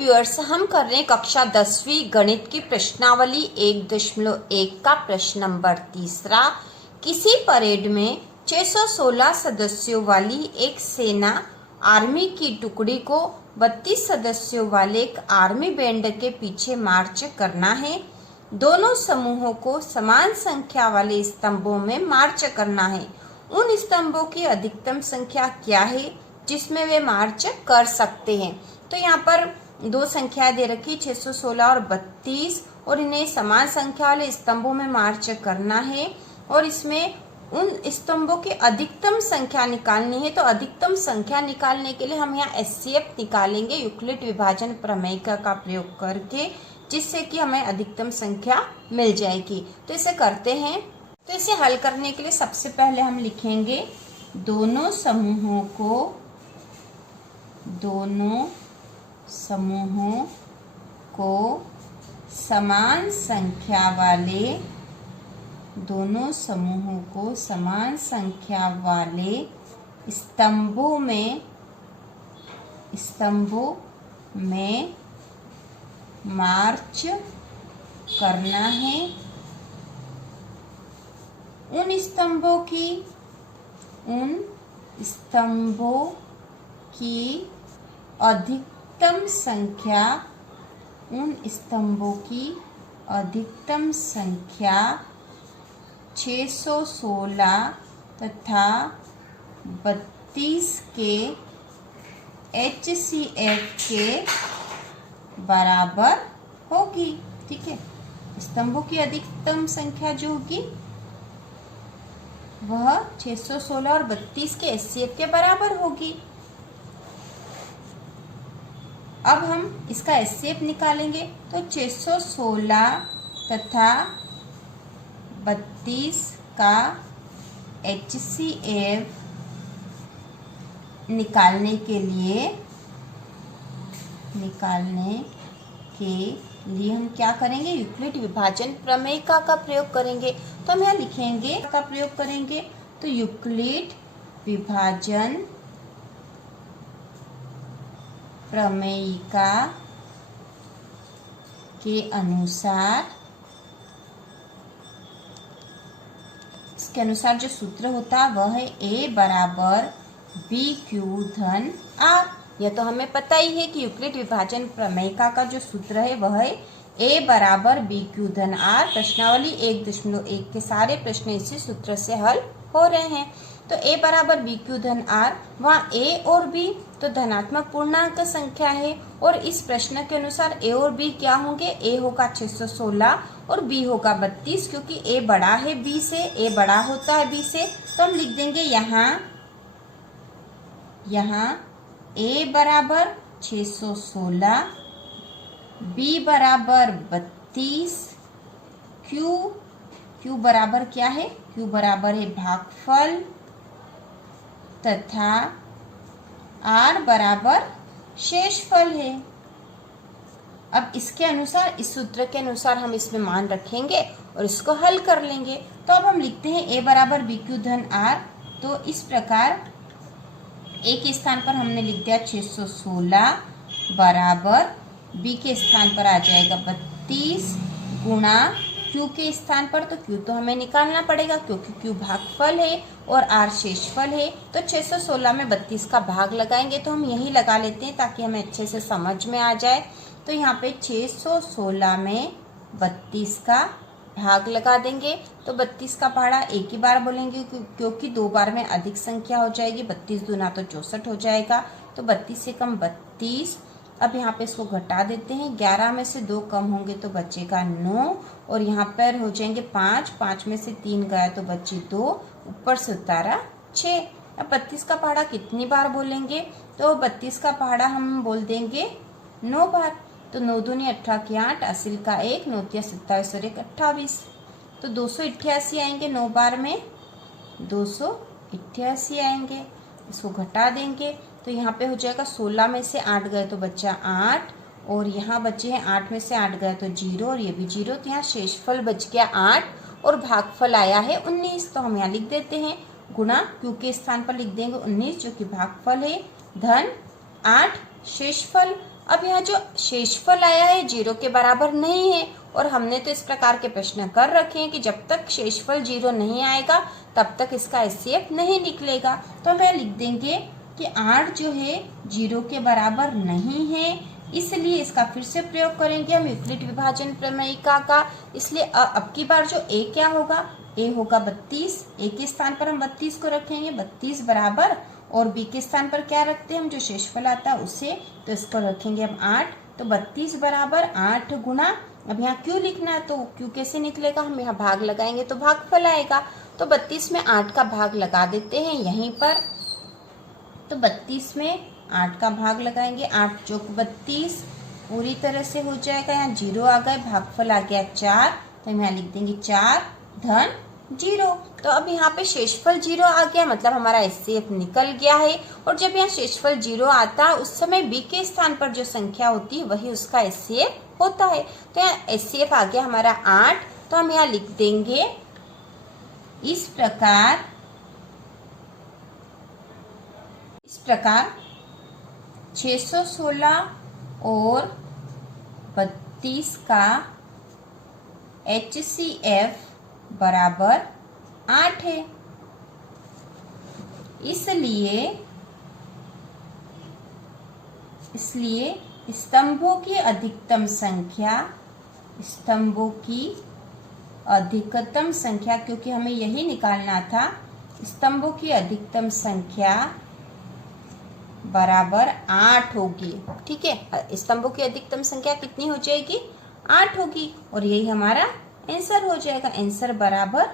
Viewers, हम कर रहे हैं कक्षा 10वीं गणित की प्रश्नावली 1.1 का प्रश्न नंबर 3। किसी परेड में 616 सदस्यों वाली एक सेना आर्मी की टुकड़ी को 32 सदस्यों वाले एक आर्मी बैंड के पीछे मार्च करना है। दोनों समूहों को समान संख्या वाले स्तंभों में मार्च करना है। उन स्तंभों की अधिकतम संख्या क्या है जिसमें वे मार्च कर सकते हैं। तो यहाँ पर दो संख्याएं दे रखी 616 और 32 और इन्हें समान संख्या वाले स्तंभों में मार्च करना है और इसमें उन स्तंभों की अधिकतम संख्या निकालनी है। तो अधिकतम संख्या निकालने के लिए हम यहाँ एचसीएफ निकालेंगे यूक्लिड विभाजन प्रमेय का प्रयोग करके, जिससे कि हमें अधिकतम संख्या मिल जाएगी। तो इसे करते हैं। तो इसे हल करने के लिए सबसे पहले हम लिखेंगे दोनों समूहों को समान संख्या वाले स्तंभों में मार्च करना है। उन स्तंभों की अधिकतम संख्या 616 तथा 32 के HCF के बराबर होगी। ठीक है, स्तंभों की अधिकतम संख्या जो होगी वह 616 और 32 के HCF के बराबर होगी। अब हम इसका HCF निकालेंगे तो 616 तथा 32 का HCF निकालने के लिए हम क्या करेंगे, यूक्लिड विभाजन प्रमेय का प्रयोग करेंगे। तो हम यहाँ लिखेंगे का प्रयोग करेंगे। तो यूक्लिड विभाजन प्रमेयिका के अनुसार, इसके अनुसार जो सूत्र होता है वह है A बराबर BQ धन R। यह तो हमें पता ही है कि यूक्लिड विभाजन प्रमेयिका का जो सूत्र है वह है A बराबर BQ धन R। प्रश्नावली 1.1 के सारे प्रश्न इसी सूत्र से हल हो रहे हैं। तो A बराबर BQ धन R, वहाँ A और B तो धनात्मक पूर्णांक संख्या है और इस प्रश्न के अनुसार A और B क्या होंगे, A होगा 616 और B होगा 32, क्योंकि A बड़ा है B से, A बड़ा होता है B से। तो हम लिख देंगे यहाँ A बराबर 616, B बराबर 32, Q बराबर क्या है, Q बराबर है भागफल तथा R बराबर शेषफल है। अब इसके अनुसार, इस सूत्र के अनुसार हम इसमें मान रखेंगे और इसको हल कर लेंगे। तो अब हम लिखते हैं A बराबर BQ धन R। तो इस प्रकार A के स्थान पर हमने लिख दिया 616 बराबर B के स्थान पर आ जाएगा 32 गुणा Q के स्थान पर, तो Q तो हमें निकालना पड़ेगा क्योंकि Q भागफल है और R शेषफल है। तो 616 में 32 का भाग लगाएंगे, तो हम यही लगा लेते हैं ताकि हमें अच्छे से समझ में आ जाए। तो यहाँ पे 616 में 32 का भाग लगा देंगे। तो 32 का पहाड़ा एक ही बार बोलेंगे क्योंकि दो बार में अधिक संख्या हो जाएगी। 32 दूना तो 64 हो जाएगा। तो 32 से कम 32। अब यहाँ पे इसको घटा देते हैं। 11 में से 2 कम होंगे तो बचेगा 9 और यहाँ पर हो जाएंगे 5 में से 3 गया तो बची 2, ऊपर से उतारा 6। अब 32 का पहाड़ा कितनी बार बोलेंगे, तो 32 का पहाड़ा हम बोल देंगे 9 बार। तो 9 दूनी 18 की 8, असिल का 1, 9 तिया 27 और 1 28। तो 288 आएंगे 9 बार में, 288 आएंगे। इसको घटा देंगे तो यहाँ पे हो जाएगा 16 में से 8 गए तो बचा 8 और यहाँ बचे हैं 8 में से 8 गए तो 0 और ये भी 0। तो यहाँ शेषफल बच गया 8 और भागफल आया है 19। तो हम यहाँ लिख देते हैं गुणा Q के स्थान पर लिख देंगे 19 जो कि भागफल है, धन 8 शेषफल। अब यहाँ जो शेषफल आया है 0 के बराबर नहीं है, और हमने तो इस प्रकार के प्रश्न कर रखे हैं कि जब तक शेषफल 0 नहीं आएगा तब तक इसका एचसीएफ नहीं निकलेगा। तो हम यहाँ लिख देंगे कि 8 जो है 0 के बराबर नहीं है, इसलिए इसका फिर से प्रयोग करेंगे हम यूक्लिड विभाजन प्रमेयिका का। इसलिए अब की बार जो a क्या होगा, a होगा 32, a के स्थान पर हम 32 को रखेंगे, 32 बराबर, और b के स्थान पर क्या रखते हैं हम, जो शेषफल आता है उसे, तो इसको रखेंगे हम 8। तो 32 बराबर 8 गुना, अब यहाँ क्यों लिखना है, तो क्यों कैसे निकलेगा, हम यहाँ भाग लगाएंगे तो भागफल आएगा। तो 32 में 8 का भाग लगा देते हैं यहीं पर। तो 32 में 8 का भाग लगाएंगे, 8 चौक 32 पूरी तरह से हो जाएगा। यहाँ 0 आ गए, भागफल आ गया 4, तो हम यहाँ लिख देंगे 4 धन 0। तो अब यहाँ पे शेषफल 0 आ गया, मतलब हमारा एचसीएफ निकल गया है। और जब यहाँ शेषफल 0 आता है उस समय b के स्थान पर जो संख्या होती है वही उसका एचसीएफ होता है। तो यहाँ एचसीएफ आ गया हमारा 8। तो हम यहाँ लिख देंगे इस प्रकार 616 और 32 का HCF बराबर 8 है। इसलिए स्तंभों की अधिकतम संख्या, क्योंकि हमें यही निकालना था, स्तंभों की अधिकतम संख्या बराबर 8 होगी। ठीक है, स्तंभों की अधिकतम संख्या कितनी हो जाएगी, 8 होगी, और यही हमारा आंसर हो जाएगा, आंसर बराबर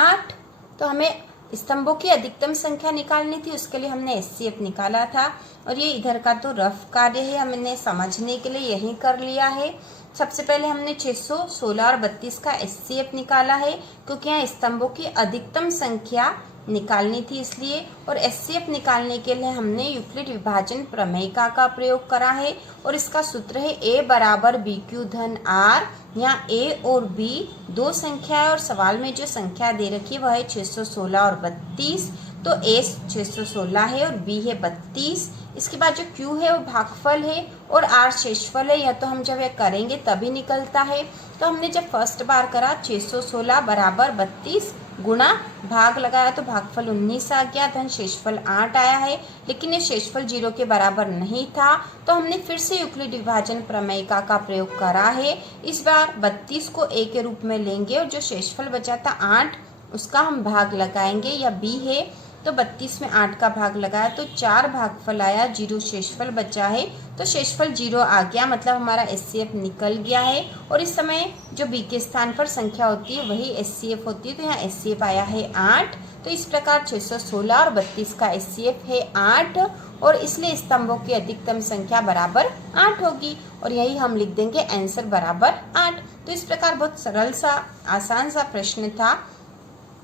8। तो हमें स्तंभों की अधिकतम संख्या निकालनी थी, उसके लिए हमने एचसीएफ निकाला था, और ये इधर का तो रफ कार्य है, हमने समझने के लिए यही कर लिया है। सबसे पहले हमने 616 और 32 का एचसीएफ निकाला है, क्योंकि यहाँ स्तंभों की अधिकतम संख्या निकालनी थी इसलिए, और एचसीएफ निकालने के लिए हमने यूक्लिड विभाजन प्रमेयिका का प्रयोग करा है, और इसका सूत्र है a बराबर BQ धन R। यहाँ a और b दो संख्या है, और सवाल में जो संख्या दे रखी है वह है 616 और 32। तो a 616 है और b है 32। इसके बाद जो q है वो भागफल है और r शेषफल है, यह तो हम जब यह करेंगे तभी निकलता है। तो हमने जब फर्स्ट बार करा 616 बराबर 32 गुणा भाग लगाया तो भागफल 19 आ गया, धन शेषफल 8 आया है, लेकिन ये शेषफल 0 के बराबर नहीं था। तो हमने फिर से यूक्लिड विभाजन प्रमेयिका का प्रयोग करा है। इस बार 32 को a के रूप में लेंगे, और जो शेषफल बचा था 8 उसका हम भाग लगाएंगे, या b है, तो 32 में 8 का भाग लगाया तो 4 भागफल आया, 0 शेषफल बचा है, तो शेषफल 0 आ गया, मतलब हमारा एचसीएफ निकल गया है। और इस समय जो b के स्थान पर संख्या होती है वही एचसीएफ होती है, तो यहाँ एचसीएफ आया है 8। तो इस प्रकार 616 और 32 का एचसीएफ है 8, और इसलिए स्तंभों की अधिकतम संख्या बराबर 8 होगी, और यही हम लिख देंगे आंसर बराबर 8। तो इस प्रकार बहुत सरल सा आसान सा प्रश्न था।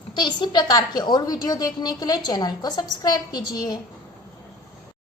तो इसी प्रकार के और वीडियो देखने के लिए चैनल को सब्सक्राइब कीजिए।